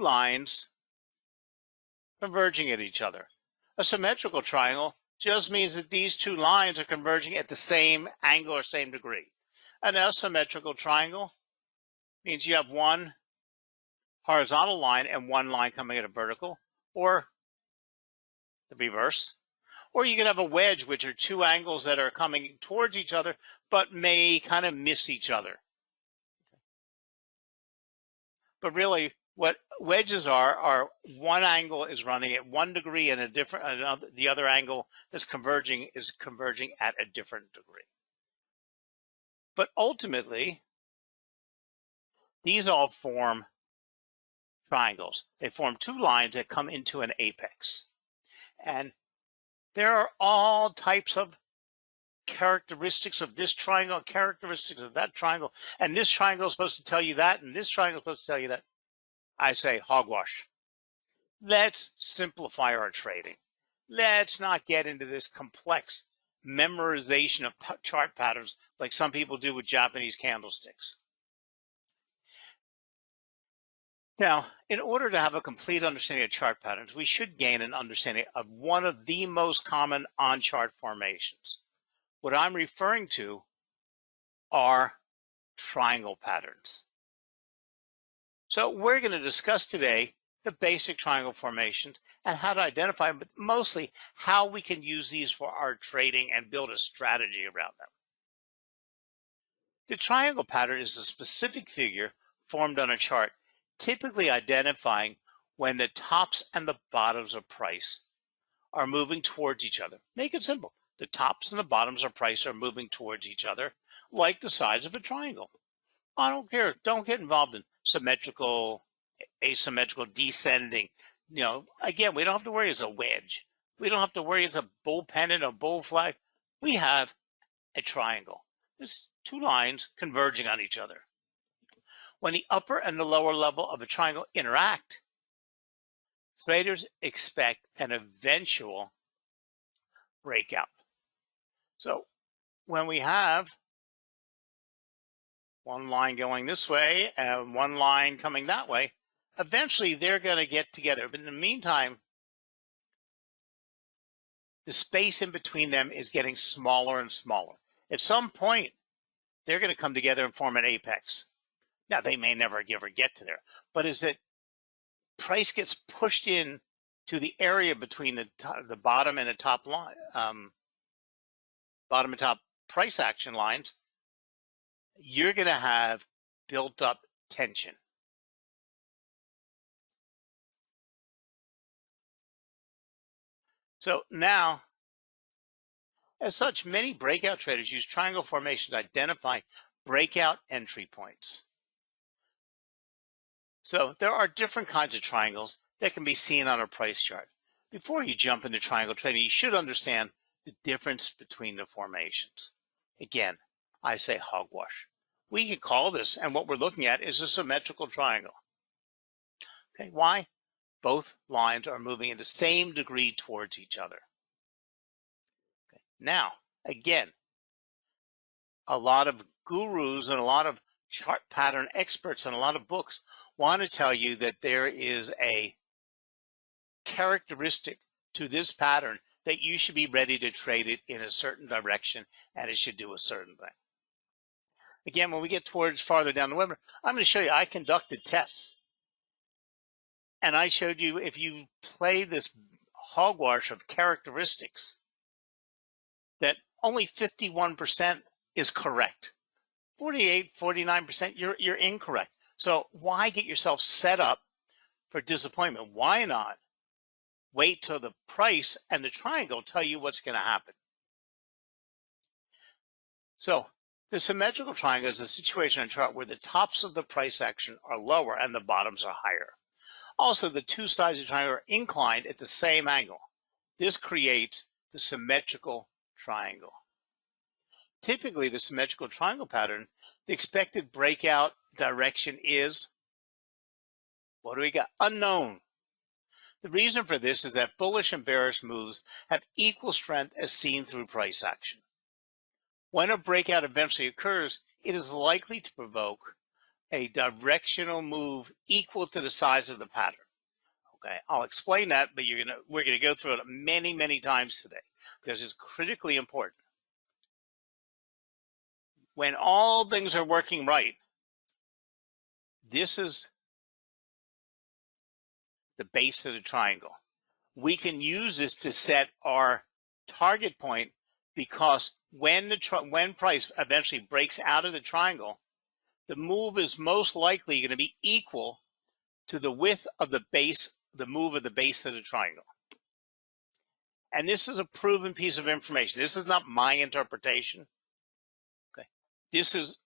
lines converging at each other. A symmetrical triangle just means that these two lines are converging at the same angle or same degree. An asymmetrical triangle means you have one horizontal line and one line coming at a vertical, or the reverse. Or you can have a wedge, which are two angles that are coming towards each other, but may kind of miss each other. But really, what wedges are one angle is running at 1 degree and the other angle that's converging is converging at a different degree. But ultimately, these all form triangles. They form two lines that come into an apex. And there are all types of characteristics of this triangle, characteristics of that triangle, and this triangle is supposed to tell you that, and this triangle is supposed to tell you that. I say hogwash. Let's simplify our trading. Let's not get into this complex memorization of chart patterns like some people do with Japanese candlesticks. Now, in order to have a complete understanding of chart patterns, we should gain an understanding of one of the most common on-chart formations. What I'm referring to are triangle patterns. So we're going to discuss today the basic triangle formations and how to identify them, but mostly how we can use these for our trading and build a strategy around them. The triangle pattern is a specific figure formed on a chart, typically identifying when the tops and the bottoms of price are moving towards each other. Make it simple. The tops and the bottoms of price are moving towards each other like the sides of a triangle. I don't care. Don't get involved in symmetrical, asymmetrical, descending. Again, we don't have to worry it's a wedge. We don't have to worry it's a bull pennant, a bull flag. We have a triangle. There's two lines converging on each other. When the upper and the lower level of a triangle interact, traders expect an eventual breakout. So when we have one line going this way and one line coming that way, eventually they're going to get together. But in the meantime, the space in between them is getting smaller and smaller. At some point, they're going to come together and form an apex. Now, they may never ever get to there, but as that price gets pushed in to the area between the bottom and the top line, bottom and top price action lines, you're going to have built up tension. So now, as such, many breakout traders use triangle formation to identify breakout entry points. So there are different kinds of triangles that can be seen on a price chart. Before you jump into triangle trading, you should understand the difference between the formations. Again, I say hogwash. We can call this, and what we're looking at is a symmetrical triangle. Okay, why? Both lines are moving in the same degree towards each other. Okay. Now, again, a lot of gurus and a lot of chart pattern experts and a lot of books want to tell you that there is a characteristic to this pattern that you should be ready to trade it in a certain direction and it should do a certain thing. Again, when we get towards farther down the webinar, I'm going to show you I conducted tests. And I showed you if you play this hogwash of characteristics, that only 51% is correct. 48, 49%, you're incorrect. So why get yourself set up for disappointment? Why not wait till the price and the triangle tell you what's going to happen? So the symmetrical triangle is a situation on a chart where the tops of the price action are lower and the bottoms are higher. Also, the two sides of the triangle are inclined at the same angle. This creates the symmetrical triangle. Typically, the symmetrical triangle pattern, the expected breakout direction is, what do we got? Unknown. The reason for this is that bullish and bearish moves have equal strength as seen through price action. When a breakout eventually occurs, it is likely to provoke a directional move equal to the size of the pattern. Okay, I'll explain that, but we're gonna go through it many, many times today because it's critically important. When all things are working right, this is the base of the triangle. We can use this to set our target point because when price eventually breaks out of the triangle, the move is most likely going to be equal to the width of the base, the move of the base of the triangle. And this is a proven piece of information. This is not my interpretation. Okay. This is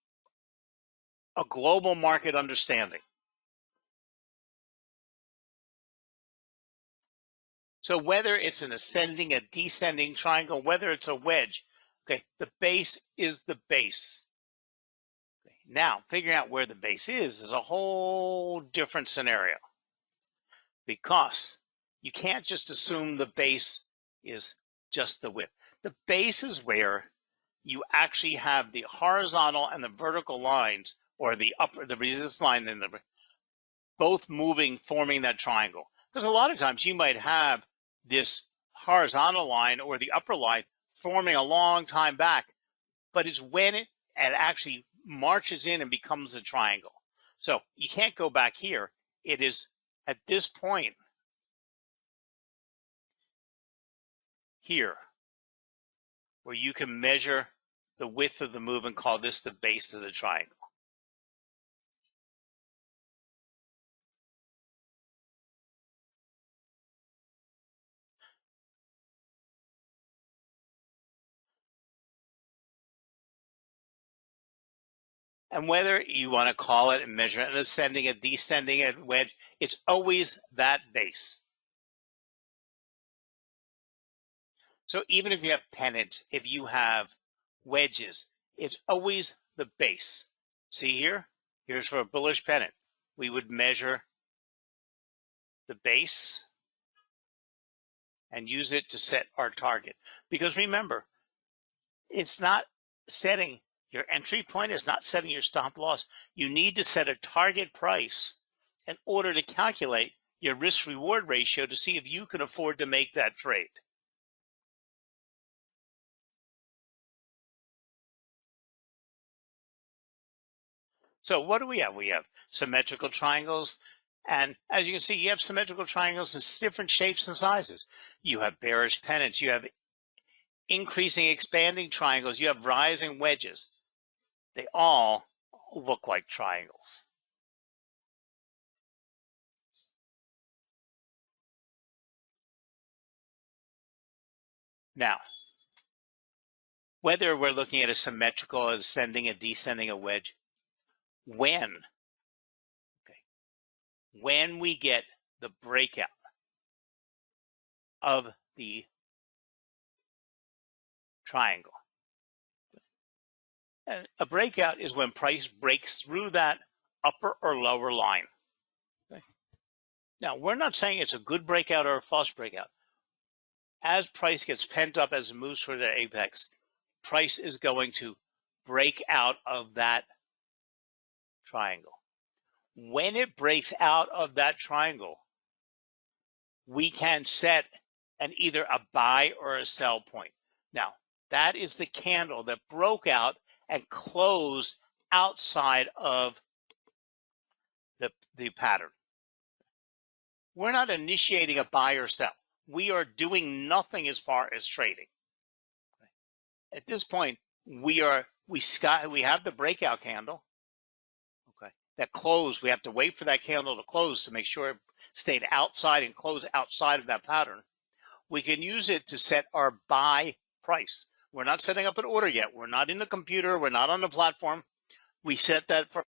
a global market understanding. So whether it's an ascending, a descending triangle, whether it's a wedge, okay, the base is the base. Okay. Now, figuring out where the base is a whole different scenario because you can't just assume the base is just the width. The base is where you actually have the horizontal and the vertical lines, or the resistance line and the both moving, forming that triangle. Because a lot of times you might have this horizontal line or the upper line forming a long time back, but it's when it actually marches in and becomes a triangle. So you can't go back here. It is at this point here where you can measure the width of the move and call this the base of the triangle. And whether you want to call it and measure it an ascending, a descending, a wedge, it's always that base. So even if you have pennants, if you have wedges, it's always the base. See here? Here's for a bullish pennant. We would measure the base and use it to set our target. Because remember, it's not setting your entry point, it's not setting your stop loss. You need to set a target price in order to calculate your risk reward ratio to see if you can afford to make that trade. So what do we have? We have symmetrical triangles. And as you can see, you have symmetrical triangles in different shapes and sizes. You have bearish pennants. You have increasing, expanding triangles. You have rising wedges. They all look like triangles. Now, whether we're looking at a symmetrical, ascending, a descending, a wedge, when we get the breakout of the triangle. And a breakout is when price breaks through that upper or lower line. Okay. Now, we're not saying it's a good breakout or a false breakout. As price gets pent up, as it moves toward the apex, price is going to break out of that triangle. When it breaks out of that triangle, we can set either a buy or a sell point. Now, that is the candle that broke out and closed outside of the pattern. We're not initiating a buy or sell. We are doing nothing as far as trading. At this point, we have the breakout candle. Okay, that closed. We have to wait for that candle to close to make sure it stayed outside and closed outside of that pattern. We can use it to set our buy price. We're not setting up an order yet. We're not in the computer. We're not on the platform. We set that for